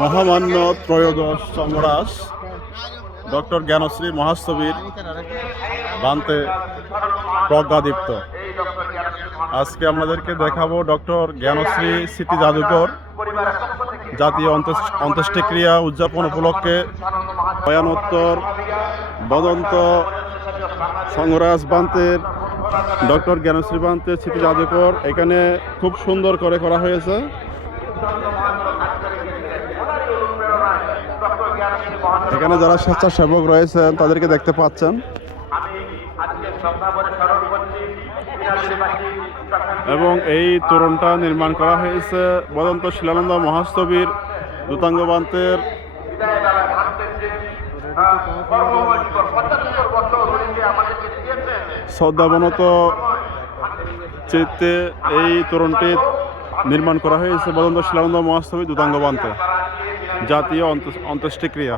মহামান্য ত্রয়োদশ চন্দ্রাস ডক্টর জ্ঞানশ্রী মহাস্তবীর বান্তে প্রজ্ঞাদীপ্ত। আজকে আমাদেরকে দেখাবো ডক্টর জ্ঞানশ্রী স্মৃতি জাদুঘর জাতীয় অন্ত্যেষ্টিক্রিয়া উদযাপন উপলক্ষে ময়ানোত্তর বদন্ত সংরাজ বান্তের ডক্টর জ্ঞানশ্রী বান্তের স্মৃতি জাদুঘর এখানে খুব সুন্দর করে করা হয়েছে। এখানে যারা স্বেচ্ছাসেবক রয়েছেন তাদেরকে দেখতে পাচ্ছেন এবং এই তোরণটা নির্মাণ করা হয়েছে বদন্ত শিলানন্দ মহাস্তবীর দূতাঙ্গ বান্তের শ্রদ্ধাবনত চিত্তে। এই তোরণটি নির্মাণ করা হয়েছে বদন্ত শিলানন্দ মহাস্তবী দূতাঙ্গ বান্তে জাতীয় অন্ত্যেষ্টিক্রিয়া।